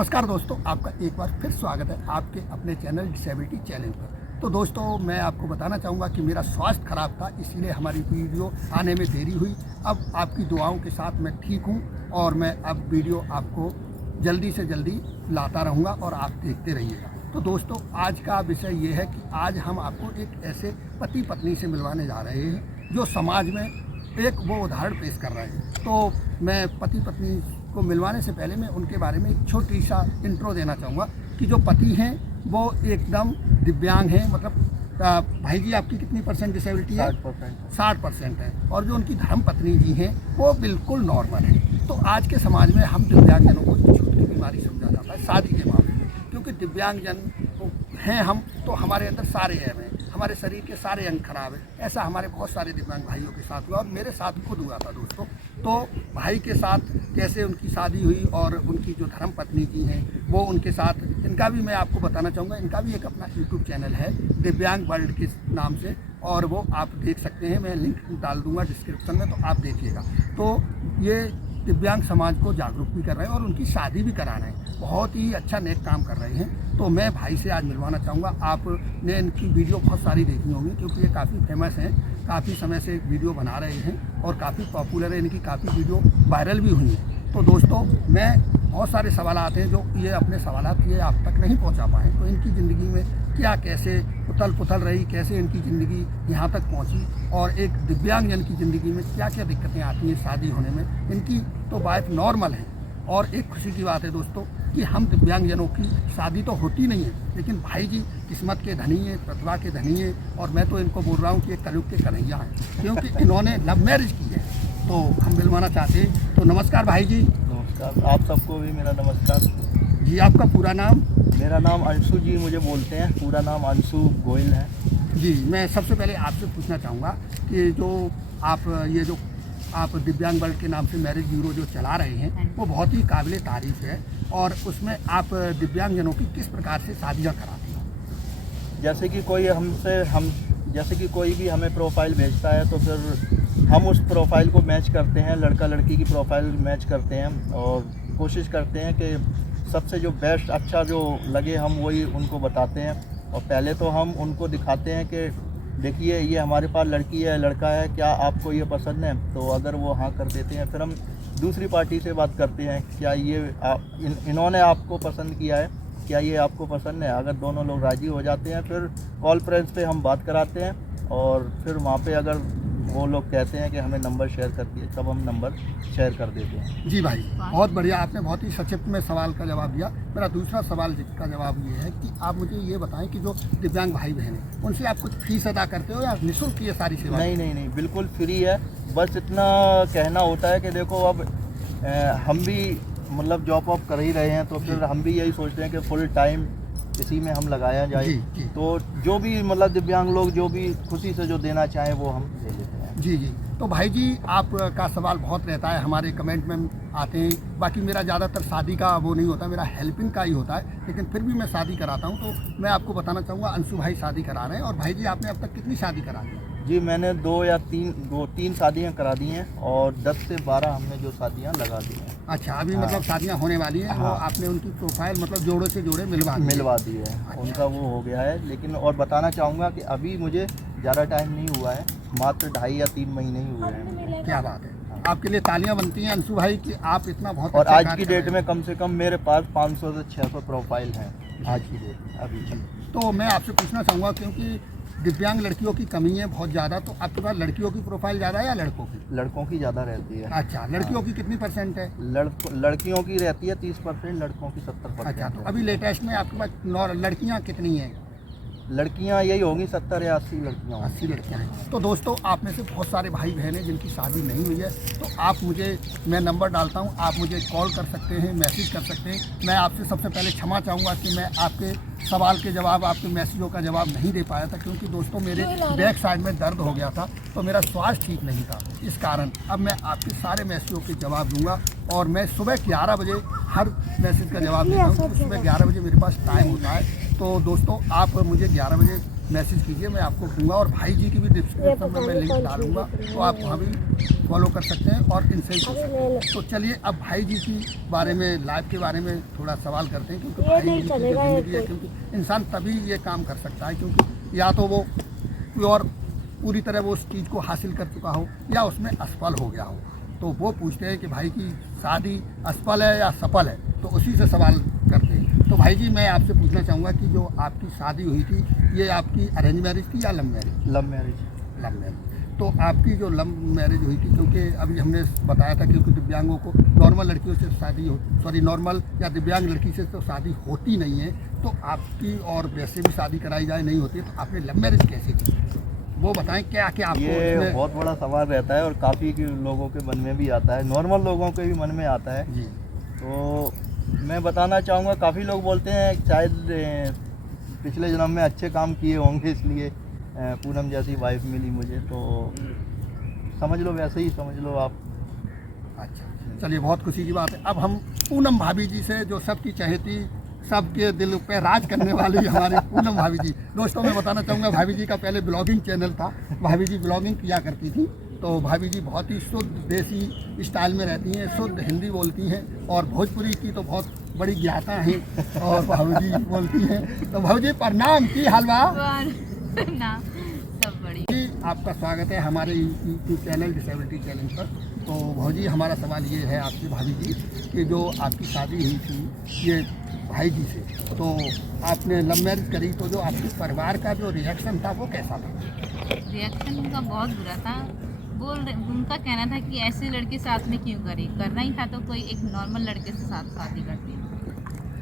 नमस्कार दोस्तों, आपका एक बार फिर स्वागत है आपके अपने चैनल डिसेबिलिटी चैनल पर। तो दोस्तों, मैं आपको बताना चाहूँगा कि मेरा स्वास्थ्य खराब था, इसीलिए हमारी वीडियो आने में देरी हुई। अब आपकी दुआओं के साथ मैं ठीक हूँ और मैं अब वीडियो आपको जल्दी से जल्दी लाता रहूँगा और आप देखते रहिएगा। तो दोस्तों, आज का विषय ये है कि आज हम आपको एक ऐसे पति पत्नी से मिलवाने जा रहे हैं जो समाज में एक वो उदाहरण पेश कर रहे हैं। तो मैं पति पत्नी को मिलवाने से पहले मैं उनके बारे में एक छोटी सा इंट्रो देना चाहूँगा कि जो पति हैं वो एकदम दिव्यांग हैं। मतलब भाई जी, आपकी कितनी परसेंट डिसेबिलिटी है? 60% है। और जो उनकी धर्म पत्नी जी हैं वो बिल्कुल नॉर्मल है। तो आज के समाज में हम दिव्यांगजनों को छूत की बीमारी समझा जाता है शादी के मामले में, क्योंकि दिव्यांगजन हैं हम, तो हमारे अंदर सारे ऐब हैं, हमारे शरीर के सारे अंग खराब है। ऐसा हमारे बहुत सारे दिव्यांग भाइयों के साथ हुआ और मेरे साथ खुद हुआ था दोस्तों। तो भाई के साथ कैसे उनकी शादी हुई और उनकी जो धर्म पत्नी जी हैं वो उनके साथ, इनका भी मैं आपको बताना चाहूँगा, इनका भी एक अपना यूट्यूब चैनल है दिव्यांग वर्ल्ड के नाम से, और वो आप देख सकते हैं। मैं लिंक डाल दूँगा डिस्क्रिप्शन में, तो आप देखिएगा। तो ये दिव्यांग समाज को जागरूक भी कर रहे हैं और उनकी शादी भी करा रहे हैं। बहुत ही अच्छा नेक काम कर रहे हैं। तो मैं भाई से आज मिलवाना चाहूँगा। आपने इनकी वीडियो बहुत सारी देखी होंगी, क्योंकि ये काफ़ी फेमस हैं, काफ़ी समय से वीडियो बना रहे हैं और काफ़ी पॉपुलर है। इनकी काफ़ी वीडियो वायरल भी हुई है। तो दोस्तों, मैं बहुत सारे सवाल आते हैं जो ये अपने सवाल ये आप तक नहीं पहुंचा पाए। तो इनकी ज़िंदगी में क्या कैसे उथल पुथल रही, कैसे इनकी ज़िंदगी यहाँ तक पहुँची, और एक दिव्यांगजन की ज़िंदगी में क्या क्या दिक्कतें आती हैं शादी होने में। इनकी तो वाइफ नॉर्मल है। और एक खुशी की बात है दोस्तों कि हम दिव्यांगजनों की शादी तो होती नहीं है, लेकिन भाई जी किस्मत के धनी हैं, प्रतिभा के धनी हैं। और मैं तो इनको बोल रहा हूँ कि एक कलयुग के कन्हैया हैं, क्योंकि इन्होंने लव मैरिज की है। तो हम मिलवाना चाहते हैं। तो नमस्कार भाई जी। नमस्कार, आप सबको भी मेरा नमस्कार जी। आपका पूरा नाम? मेरा नाम अंशु जी मुझे बोलते हैं, पूरा नाम अंशु गोयल है जी। मैं सबसे पहले आपसे पूछना चाहूँगा कि जो आप दिव्यांग वर्ल्ड के नाम से मैरिज ब्यूरो जो चला रहे हैं वो बहुत ही काबिल तारीफ़ है, और उसमें आप दिव्यांगजनों की किस प्रकार से शादियाँ कराते हैं? जैसे कि कोई भी हमें प्रोफाइल भेजता है तो फिर हम उस प्रोफाइल को मैच करते हैं, लड़का लड़की की प्रोफाइल मैच करते हैं और कोशिश करते हैं कि सबसे जो बेस्ट अच्छा जो लगे हम वही उनको बताते हैं। और पहले तो हम उनको दिखाते हैं कि देखिए ये हमारे पास लड़की है, लड़का है, क्या आपको ये पसंद है? तो अगर वो हाँ कर देते हैं फिर हम दूसरी पार्टी से बात करते हैं, क्या ये इन्होंने आपको पसंद किया है, क्या ये आपको पसंद है? अगर दोनों लोग राज़ी हो जाते हैं फिर कॉन्फ्रेंस पे हम बात कराते हैं, और फिर वहाँ पे अगर वो लोग कहते हैं कि हमें नंबर शेयर कर दिए तब हम नंबर शेयर कर देते हैं। जी भाई, बहुत बढ़िया, आपने बहुत ही संक्षिप्त में सवाल का जवाब दिया। मेरा दूसरा सवाल का जवाब ये है कि आप मुझे ये बताएं कि जो दिव्यांग भाई बहन हैं उनसे आप कुछ फीस अदा करते हो या निःशुल्क ये सारी सेवा? नहीं, बिल्कुल फ्री है। बस इतना कहना होता है कि देखो अब हम भी मतलब जॉब वॉब कर ही रहे हैं, तो फिर हम भी यही सोचते हैं कि फुल टाइम इसी में हम लगाया जाए। जी। तो जो भी मतलब दिव्यांग लोग जो भी खुशी से जो देना चाहें वो हम दे देते हैं। जी। तो भाई जी, आपका सवाल बहुत रहता है, हमारे कमेंट में आते हैं। बाकी मेरा ज़्यादातर शादी का वो नहीं होता, मेरा हेल्पिंग का ही होता है, लेकिन फिर भी मैं शादी कराता हूँ। तो मैं आपको बताना चाहूँगा, अंशु भाई शादी करा रहे हैं। और भाई जी, आपने अब तक कितनी शादी करा दी? जी, मैंने दो तीन शादियाँ करा दी हैं और 10 से 12 हमने जो शादियाँ लगा दी हैं। अच्छा, अभी मतलब शादियाँ होने वाली हैं। वो आपने उनकी प्रोफाइल मतलब जोड़े से जोड़े मिलवा दी है। अच्छा। उनका वो हो गया है। लेकिन और बताना चाहूँगा कि अभी मुझे ज़्यादा टाइम नहीं हुआ है, मात्र 2.5 या 3 महीने ही हुए हैं। क्या बात है, आपके लिए तालियां बनती हैं अंशु भाई कि आप इतना बहुत और अच्छा आज की डेट में कम से कम मेरे पास 500 से 600 प्रोफाइल हैं आज की डेट में अभी। तो मैं आपसे पूछना चाहूँगा, क्योंकि दिव्यांग लड़कियों की कमी है बहुत ज़्यादा, तो आपके पास लड़कियों की प्रोफाइल ज़्यादा है या लड़कों की? लड़कों की ज़्यादा रहती है। अच्छा, लड़कियों की कितनी परसेंट है? लड़कियों की रहती है 30%, लड़कों की 70%। अच्छा, तो अभी लेटेस्ट में आपके पास लड़कियाँ कितनी हैं? लड़कियां यही होंगी 70 या 80 लड़कियां। 80 लड़कियाँ हैं। तो दोस्तों, आप में से बहुत सारे भाई बहन हैं जिनकी शादी नहीं हुई है, तो मैं नंबर डालता हूँ, आप मुझे कॉल कर सकते हैं, मैसेज कर सकते हैं। मैं आपसे सबसे पहले क्षमा चाहूँगा कि मैं आपके सवाल के जवाब, आपके मैसेजों का जवाब नहीं दे पाया था, क्योंकि दोस्तों मेरे बैक साइड में दर्द हो गया था, तो मेरा स्वास्थ्य ठीक नहीं था। इस कारण अब मैं आपके सारे मैसेजों के जवाब दूंगा, और मैं सुबह 11 बजे हर मैसेज का जवाब देता हूँ। सुबह 11 बजे मेरे पास टाइम होता है। तो दोस्तों, आप मुझे 11 बजे मैसेज कीजिए, मैं आपको दूंगा। और भाई जी की भी डिस्क्रिप्शन में मैं लिंक डालूंगा, तो आप वहाँ भी फॉलो कर सकते हैं और इनसे भी पूछ सकते हैं। तो चलिए अब भाई जी की बारे में, लाइफ के बारे में थोड़ा सवाल करते हैं, क्योंकि भाई जी की जो ज़िंदगी है, क्योंकि इंसान तभी ये काम कर सकता है क्योंकि या तो वो प्योर पूरी तरह वो उस चीज़ को हासिल कर चुका हो या उसमें असफल हो गया हो। तो वो पूछते हैं कि भाई की शादी असफल है या सफल है, तो उसी से सवाल करते हैं। तो भाई जी मैं आपसे पूछना चाहूँगा कि जो आपकी शादी हुई थी, ये आपकी अरेंज मैरिज थी या love marriage? Love marriage. Love marriage. तो आपकी जो लव मैरिज हुई थी, क्योंकि अभी हमने बताया था क्योंकि दिव्यांगों को नॉर्मल लड़कियों से शादी हो, सॉरी नॉर्मल या दिव्यांग लड़की से तो शादी होती नहीं है, तो आपकी और वैसे भी शादी कराई जाए नहीं होती है, तो आपने लव मैरिज कैसे की वो बताएं, क्या क्या आपको ये उसमें... बहुत बड़ा सवाल रहता है और काफ़ी लोगों के मन में भी आता है, नॉर्मल लोगों के भी मन में आता है जी। तो मैं बताना चाहूँगा, काफ़ी लोग बोलते हैं शायद पिछले जन्म में अच्छे काम किए होंगे इसलिए पूनम जैसी वाइफ मिली मुझे, तो समझ लो वैसे ही समझ लो आप। अच्छा चलिए, बहुत खुशी की बात है। अब हम पूनम भाभी जी से, जो सबकी चहेती, सबके दिल पे राज करने वाली हमारी पूनम भाभी जी। दोस्तों मैं बताना चाहूँगा, भाभी जी का पहले ब्लॉगिंग चैनल था, भाभी जी ब्लॉगिंग किया करती थी। तो भाभी जी बहुत ही शुद्ध देसी स्टाइल में रहती हैं, शुद्ध हिंदी बोलती हैं और भोजपुरी की तो बहुत बड़ी ज्ञाता हैं और भाभी जी बोलती हैं। तो भाभी जी प्रणाम, की हालवा सब बड़ी जी। आपका स्वागत है हमारे यूट्यूब चैनल डिसेबिलिटी चैनल पर। तो भाजी हमारा सवाल ये है आपसे भाभी जी कि जो आपकी शादी हुई थी ये भाई जी से, तो आपने लव मैरिज करी, तो जो आपके परिवार का जो रिएक्शन था वो कैसा था? रिएक्शन उनका बहुत बुरा था। उनका कहना था कि ऐसे लड़के साथ में क्यों करें, करना ही था तो कोई एक नॉर्मल लड़के से साथ शादी करती।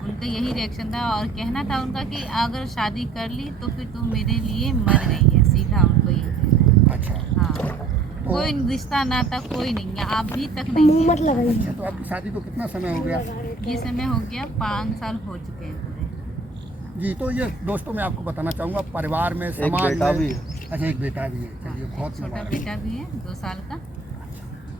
उनका यही रिएक्शन था और कहना था उनका कि अगर शादी कर ली तो फिर तुम मेरे लिए मर गई है, सीधा उनको ये कहना है। अच्छा। हाँ, कोई रिश्ता नाता कोई नहीं है, आप भी तक नहीं है। अच्छा, तो आपकी शादी को कितना समय हो गया? ये समय हो गया 5 साल हो चुके हैं पूरे। जी। तो ये दोस्तों मैं आपको बताना चाहूँगा, परिवार में, एक समाज बेटा में... भी है। अच्छा, एक बेटा भी है। चलिए, हाँ, बहुत छोटा मुबारक। बेटा भी है 2 साल का।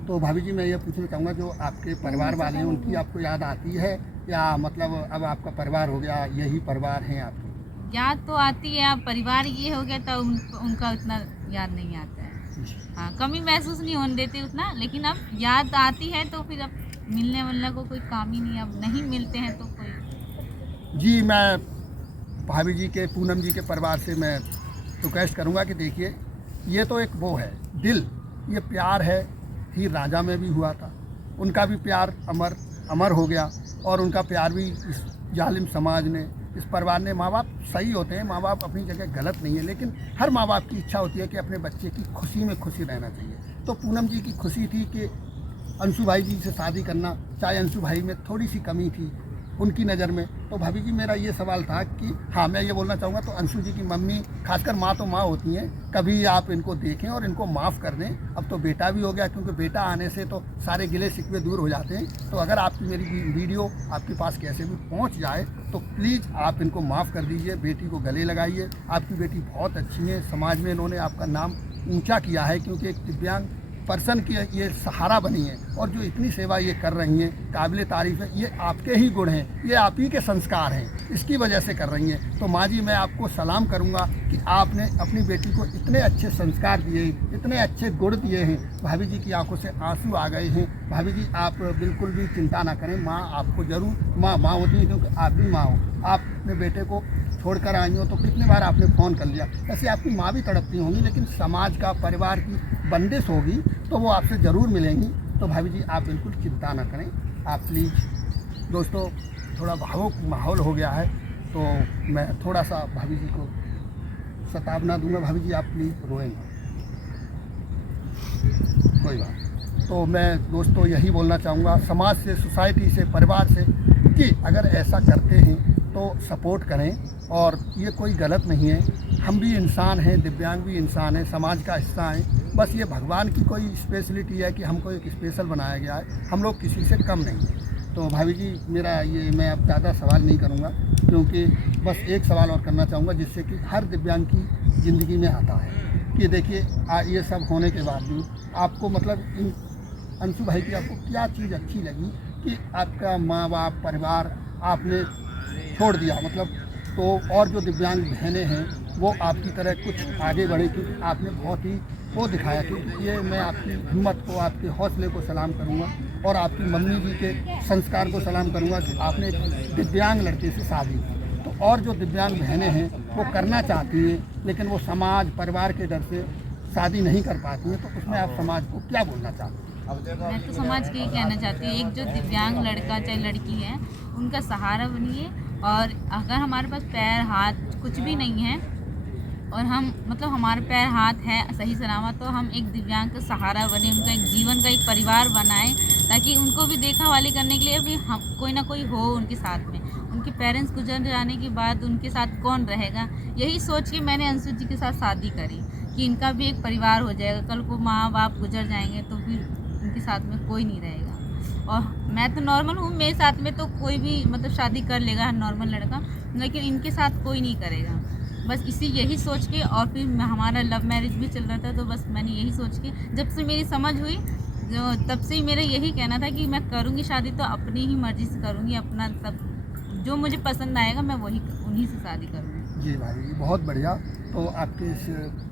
तो भाभी जी मैं ये पूछना चाहूँगा, जो आपके परिवार वाले हैं उनकी आपको याद आती है, या मतलब अब आपका परिवार हो गया, यही परिवार हैं आपके? याद तो आती है, अब परिवार ये हो गया तो उनका उतना याद नहीं आता है। हाँ, कमी महसूस नहीं होने देते उतना, लेकिन अब याद आती है तो फिर अब मिलने वाला को कोई काम ही नहीं, अब नहीं मिलते हैं तो कोई। जी। मैं भाभी जी के, पूनम जी के परिवार से मैं रिक्वेस्ट करूँगा कि देखिए, ये तो एक वो है दिल, ये प्यार है, हीर राजा में भी हुआ था, उनका भी प्यार अमर अमर हो गया और उनका प्यार भी इस जालिम समाज ने, इस परिवार ने... माँ बाप सही होते हैं, माँ बाप अपनी जगह गलत नहीं है, लेकिन हर माँ बाप की इच्छा होती है कि अपने बच्चे की खुशी में खुशी रहना चाहिए। तो पूनम जी की खुशी थी कि अंशु भाई जी से शादी करना, चाहे अंशु भाई में थोड़ी सी कमी थी उनकी नज़र में। तो भाभी जी मेरा ये सवाल था कि हाँ, मैं ये बोलना चाहूँगा, तो अंशु जी की मम्मी, खासकर माँ तो माँ होती हैं, कभी आप इनको देखें और इनको माफ़ कर दें। अब तो बेटा भी हो गया, क्योंकि बेटा आने से तो सारे गिले शिकवे दूर हो जाते हैं। तो अगर आपकी मेरी वीडियो आपके पास कैसे भी पहुँच जाए तो प्लीज़ आप इनको माफ़ कर दीजिए, बेटी को गले लगाइए। आपकी बेटी बहुत अच्छी है, समाज में इन्होंने आपका नाम ऊँचा किया है, क्योंकि एक दिव्यांग पर्सन की ये सहारा बनी है और जो इतनी सेवा ये कर रही हैं, काबिल तारीफ़ है। ये आपके ही गुण हैं, ये आप ही के संस्कार हैं, इसकी वजह से कर रही हैं। तो माँ जी मैं आपको सलाम करूँगा कि आपने अपनी बेटी को इतने अच्छे संस्कार दिए, इतने अच्छे गुण दिए हैं। भाभी जी की आंखों से आंसू आ गए हैं। भाभी जी आप बिल्कुल भी चिंता ना करें, माँ आपको ज़रूर माँ होती है, क्योंकि आप भी माँ हो। आप अपने बेटे को छोड़कर आई हो तो कितने बार आपने फ़ोन कर लिया। ऐसे आपकी माँ भी तड़पती होंगी, लेकिन समाज का, परिवार की बंदिश होगी तो वो आपसे ज़रूर मिलेंगी। तो भाभी जी आप बिल्कुल चिंता ना करें, आप प्लीज़। दोस्तों थोड़ा भावुक माहौल हो गया है, तो मैं थोड़ा सा भाभी जी को सतावना दूंगा। भाभी जी आप प्लीज़ रोएंगे, कोई बात। तो मैं दोस्तों यही बोलना चाहूँगा समाज से, सोसाइटी से, परिवार से, कि अगर ऐसा करते हैं तो सपोर्ट करें। और ये कोई गलत नहीं है, हम भी इंसान हैं, दिव्यांग भी इंसान हैं, समाज का हिस्सा हैं। बस ये भगवान की कोई स्पेशलिटी है कि हमको एक स्पेशल बनाया गया है, हम लोग किसी से कम नहीं हैं। तो भाभी जी मेरा ये, मैं अब ज़्यादा सवाल नहीं करूँगा, क्योंकि बस एक सवाल और करना चाहूँगा जिससे कि हर दिव्यांग की ज़िंदगी में आता है कि देखिए ये सब होने के बावजूद आपको, मतलब इन अंशु भाई की आपको क्या चीज़ अच्छी लगी कि आपका माँ बाप, परिवार आपने छोड़ दिया, मतलब? तो और जो दिव्यांग बहनें हैं वो आपकी तरह कुछ आगे बढ़े, क्योंकि आपने बहुत ही वो दिखाया। क्योंकि ये मैं आपकी हिम्मत को, आपके हौसले को सलाम करूँगा और आपकी मम्मी जी के संस्कार को सलाम करूँगा कि आपने एक दिव्यांग लड़के से शादी की। तो और जो दिव्यांग बहनें हैं वो करना चाहती हैं लेकिन वो समाज परिवार के डर से शादी नहीं कर पाती हैं, तो उसमें आप समाज को क्या बोलना चाहते हैं? मैं तो समाज के ही कहना चाहती हूँ, एक जो दिव्यांग लड़का चाहे लड़की है उनका सहारा बनिए। और अगर हमारे पास पैर हाथ कुछ भी नहीं है और हम मतलब हमारे पैर हाथ है सही सलामत, तो हम एक दिव्यांग का सहारा बने, उनका एक जीवन का एक परिवार बनाएं, ताकि उनको भी देखा वाली करने के लिए भी हम कोई ना कोई हो उनके साथ में। उनके पेरेंट्स गुजर जाने के बाद उनके साथ कौन रहेगा, यही सोच के मैंने अंशु जी के साथ शादी करी कि इनका भी एक परिवार हो जाएगा। कल को माँ बाप गुजर जाएंगे तो फिर उनके साथ में कोई नहीं रहेगा। और मैं तो नॉर्मल हूँ, मेरे साथ में तो कोई भी मतलब शादी कर लेगा नॉर्मल लड़का, लेकिन इनके साथ कोई नहीं करेगा। बस इसी यही सोच के, और फिर हमारा लव मैरिज भी चल रहा था, तो बस मैंने यही सोच के जब से मेरी समझ हुई जो तब से ही मेरा यही कहना था कि मैं करूँगी शादी तो अपनी ही मर्ज़ी से करूँगी, अपना तब जो मुझे पसंद आएगा मैं वही उन्हीं से शादी करूँगी। जी भाई, बहुत बढ़िया। तो आपके इस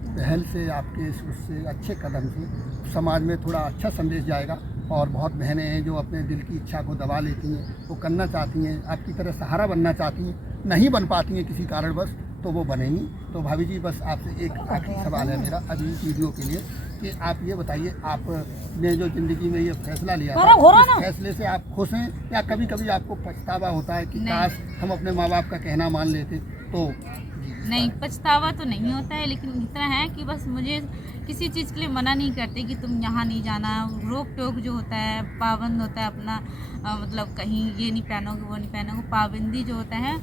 पहल से, आपके इस उससे अच्छे कदम से समाज में थोड़ा अच्छा संदेश जाएगा। और बहुत बहनें हैं जो अपने दिल की इच्छा को दबा लेती हैं, वो करना चाहती हैं, आपकी तरह सहारा बनना चाहती हैं, नहीं बन पाती हैं किसी कारणवश, तो वो बनेंगी। तो भाभी जी, बस आपसे एक आखिरी सवाल है मेरा अभी इस वीडियो के लिए कि आप ये बताइए, आपने जो ज़िंदगी में ये फैसला लिया था, इस फैसले से आप खुश हैं या कभी कभी आपको पछतावा होता है कि काश हम अपने माँ बाप का कहना मान लेते? तो नहीं, पछतावा तो नहीं होता है, लेकिन इतना है कि बस मुझे किसी चीज़ के लिए मना नहीं करते कि तुम यहाँ नहीं जाना। रोक टोक जो होता है, पाबंद होता है अपना, मतलब कहीं ये नहीं पहनोगे वो नहीं पहनोगे, पाबंदी जो होता है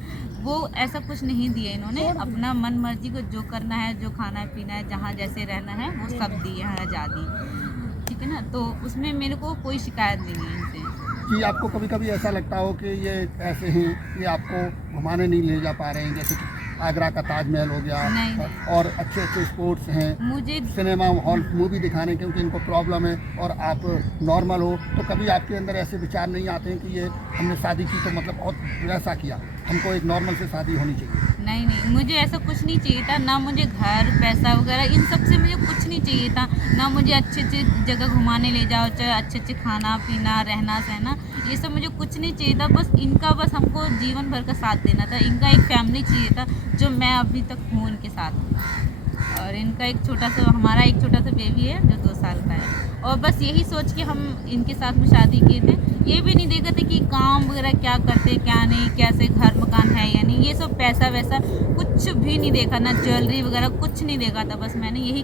वो ऐसा कुछ नहीं दिया इन्होंने। अपना मन मर्जी को जो करना है, जो खाना है पीना है, जहाँ जैसे रहना है वो सब दिए हैं आज़ादी, ठीक है ना। तो उसमें मेरे को कोई शिकायत नहीं है इनसे। कि आपको कभी कभी ऐसा लगता हो कि ये ऐसे हैं, ये आपको घुमाने नहीं ले जा पा रहे हैं, जैसे कि आगरा का ताजमहल हो गया, नहीं। और अच्छे अच्छे स्पोर्ट्स हैं, मुझे सिनेमा हॉल मूवी दिखाने, क्योंकि इनको प्रॉब्लम है और आप नॉर्मल हो, तो कभी आपके अंदर ऐसे विचार नहीं आते हैं कि ये हमने शादी की तो मतलब बहुत वैसा किया, हमको एक नॉर्मल से शादी होनी चाहिए? नहीं नहीं, मुझे ऐसा कुछ नहीं चाहिए था, ना मुझे घर पैसा वगैरह इन सब से मुझे कुछ नहीं चाहिए था, ना मुझे अच्छे अच्छे जगह घुमाने ले जाओ, चाहे अच्छे अच्छे खाना पीना रहना सहना, ये सब मुझे कुछ नहीं चाहिए था। बस इनका बस हमको जीवन भर का साथ देना था, इनका एक फैमिली चाहिए था जो मैं अभी तक हूँ इनके साथ। और इनका एक छोटा सा, हमारा एक छोटा सा बेबी है जो 2 साल का है। और बस यही सोच के हम इनके साथ में शादी किए थे। ये भी नहीं देखा था कि काम वगैरह क्या करते क्या नहीं, कैसे घर मकान है या नहीं, ये सब पैसा वैसा कुछ भी नहीं देखा, ना ज्वेलरी वगैरह कुछ नहीं देखा था। बस मैंने यही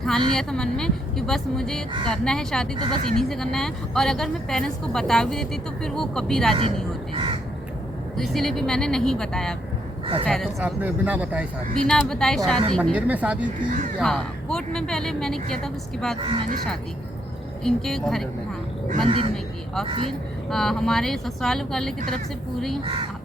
ठान लिया था मन में कि बस मुझे करना है शादी तो बस इन्हीं से करना है। और अगर मैं पेरेंट्स को बता भी देती तो फिर वो कभी राज़ी नहीं होते, तो इसीलिए भी मैंने नहीं बताया। अच्छा, तो आपने बिना बताए शादी? बिना बताए तो शादी आपने मंदिर में शादी की या? हाँ, कोर्ट में पहले मैंने किया था, उसके बाद मैंने शादी इनके घर, हाँ मंदिर में की। और फिर हमारे ससुराल वाले की तरफ से पूरी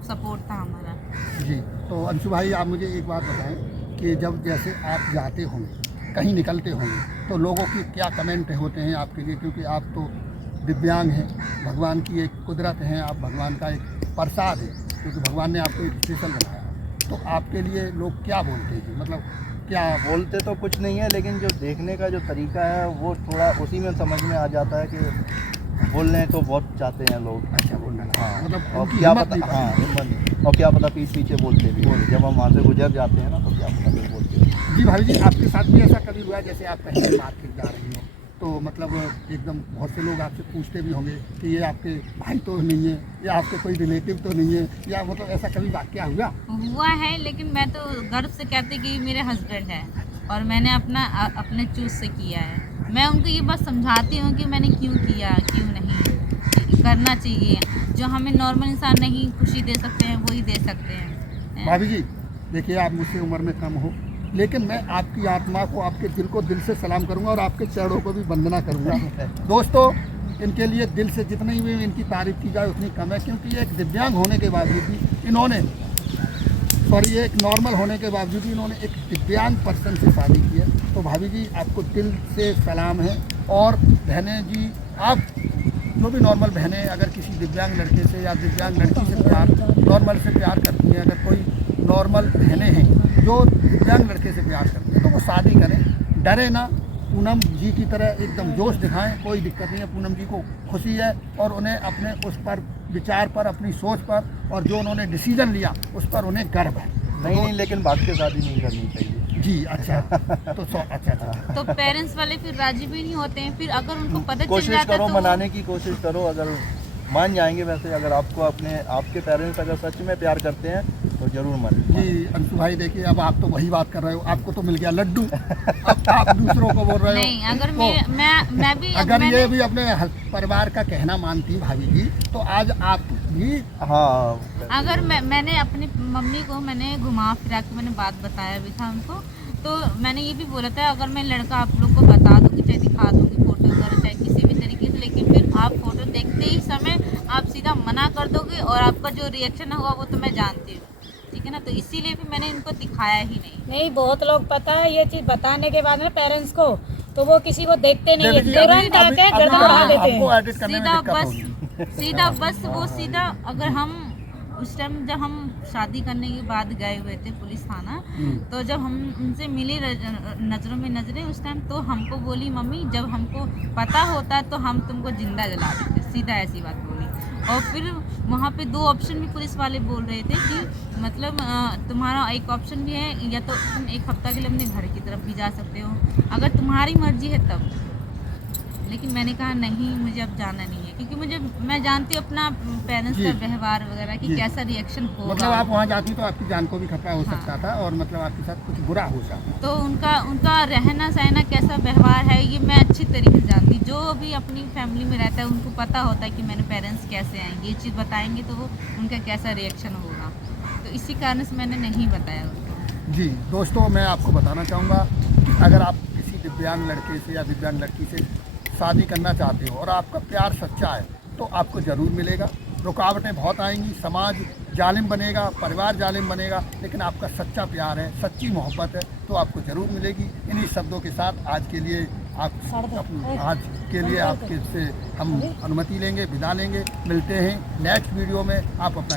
सपोर्ट था हमारा। जी, तो अंशु भाई, आप मुझे एक बात बताएं कि जब जैसे आप जाते होंगे, कहीं निकलते होंगे, तो लोगों की क्या कमेंट होते हैं आपके लिए? क्योंकि आप तो दिव्यांग हैं, भगवान की एक कुदरत है, आप भगवान का एक प्रसाद है, क्योंकि भगवान ने आपको एक स्पेशल बनाया। तो आपके लिए लोग क्या बोलते हैं, मतलब क्या बोलते तो कुछ नहीं है, लेकिन जो देखने का जो तरीका है वो थोड़ा उसी में समझ में आ जाता है कि बोलने तो बहुत चाहते हैं लोग। अच्छा बोलना? हाँ, मतलब और उनकी क्या हिम्मत पता, नहीं हाँ पड़ती। हिम्मत नहीं, और क्या पता पीछे बोलते भी हैं। जब हम वहाँ से गुजर जाते हैं ना तो क्या पता फिर बोलते हैं। जी भाई जी, आपके साथ भी ऐसा कभी हुआ जैसे आप कहीं मार्केट जा रही हो, तो मतलब एकदम बहुत से लोग आपसे पूछते भी होंगे कि ये आपके भाई तो नहीं है, या आपके कोई रिलेटिव तो नहीं है, या मतलब ऐसा कभी वाकया हुआ है, लेकिन मैं तो गर्व से कहती कि मेरे हस्बैंड है और मैंने अपने चूज से किया है। मैं उनको ये बात समझाती हूँ कि मैंने क्यों किया, क्यों नहीं करना चाहिए। जो हमें नॉर्मल इंसान नहीं खुशी दे सकते हैं वही दे सकते हैं। भाभी जी, देखिए आप मुझसे उम्र में कम हो, लेकिन मैं आपकी आत्मा को, आपके दिल को दिल से सलाम करूंगा और आपके चरणों को भी वंदना करूंगा। दोस्तों, इनके लिए दिल से जितनी भी इनकी तारीफ की जाए उतनी कम है, क्योंकि ये एक दिव्यांग होने के बावजूद भी इन्होंने, ये एक नॉर्मल होने के बावजूद भी इन्होंने एक दिव्यांग पर्सन से शादी की है। तो भाभी जी, आपको दिल से सलाम है। और बहनें जी, आप जो भी नॉर्मल बहनें अगर किसी दिव्यांग लड़के से या दिव्यांग लड़की से प्यार, नॉर्मल से प्यार करती हैं, अगर कोई नॉर्मल बहनें हैं जो दिव्यांग लड़के से प्यार करती हैं तो वो शादी करें, डरे ना, पूनम जी की तरह एकदम जोश दिखाएं, कोई दिक्कत नहीं है। पूनम जी को खुशी है और उन्हें अपने उस पर विचार पर, अपनी सोच पर और जो उन्होंने डिसीजन लिया उस पर उन्हें गर्व है। नहीं, लेकिन भाग के शादी नहीं करनी चाहिए जी अच्छा तो अच्छा तो पेरेंट्स वाले फिर राजी भी नहीं होते हैं। फिर अगर उनको पता चल कोशिश जाता करो, तो मनाने की कोशिश करो, अगर मान जाएंगे। वैसे अगर आपको आपके पेरेंट्स अगर सच में प्यार करते हैं तो जरूर मान जी। अंशु भाई देखिए, अब आप तो वही बात कर रहे हो, आपको तो मिल गया लड्डू, अब आप दूसरों को बोल रहे हो। नहीं, अगर तो मैं भी अगर ये भी अपने परिवार का कहना मानती भाभी जी तो आज आप भी। हाँ, अगर मैंने अपनी मम्मी को मैंने घुमा फिरा के मैंने बात बताया भी था उनको, तो मैंने ये भी बोला था अगर मैं लड़का आप लोग को बता दूँगी, चाहे दिखा दूँगी फोटो वगैरह, चाहे किसी भी तरीके से, लेकिन फिर आप फोटो देखते ही समय आप सीधा मना कर दोगे और आपका जो रिएक्शन होगा वो तो मैं जानती हूँ, ठीक है ना। तो इसीलिए भी मैंने इनको दिखाया ही नहीं। बहुत लोग पता है ये चीज बताने के बाद में पेरेंट्स को, तो वो किसी को देखते नहीं है, देखिए, तुरंत अभी- आके अभी- गर्दन अभी उड़ा देते आपको हैं। एडिट करने में सीधा दिक्कत बस होगी। सीधा अगर हम उस टाइम जब हम शादी करने के बाद गए हुए थे पुलिस थाना, तो जब हम उनसे मिली नज़रों में नज़रें, उस टाइम तो हमको बोली मम्मी जब हमको पता होता तो हम तुमको जिंदा जला देते, सीधा ऐसी बात बोली। और फिर वहाँ पे दो ऑप्शन भी पुलिस वाले बोल रहे थे कि मतलब तुम्हारा एक ऑप्शन भी है, या तो तुम एक हफ्ता के लिए अपने घर की तरफ भी जा सकते हो अगर तुम्हारी मर्जी है तब। लेकिन मैंने कहा नहीं, मुझे अब जाना नहीं है, क्योंकि मैं जानती हूँ अपना पेरेंट्स का व्यवहार वगैरह कि जी। कैसा रिएक्शन होगा। मतलब आप वहाँ जाती तो आपकी जान को भी खतरा हो हाँ। सकता था और मतलब आपके साथ कुछ बुरा हो सकता। तो उनका रहना सहना कैसा व्यवहार है ये मैं अच्छी तरीके से जानती। जो भी अपनी फैमिली में रहता है उनको पता होता है कि मेरे पेरेंट्स कैसे आएंगे, ये चीज़ बताएंगे तो वो उनका कैसा रिएक्शन होगा, तो इसी कारण से मैंने नहीं बताया उनको। जी दोस्तों, मैं आपको बताना चाहूँगा कि अगर आप किसी दिव्यांग लड़के से या दिव्यांग लड़की से शादी करना चाहते हो और आपका प्यार सच्चा है तो आपको ज़रूर मिलेगा। रुकावटें बहुत आएंगी, समाज जालिम बनेगा, परिवार जालिम बनेगा, लेकिन आपका सच्चा प्यार है, सच्ची मोहब्बत है तो आपको ज़रूर मिलेगी। इन्हीं शब्दों के साथ आज के लिए आपके से हम अनुमति लेंगे, विदा लेंगे। मिलते हैं नेक्स्ट वीडियो में। आप अपना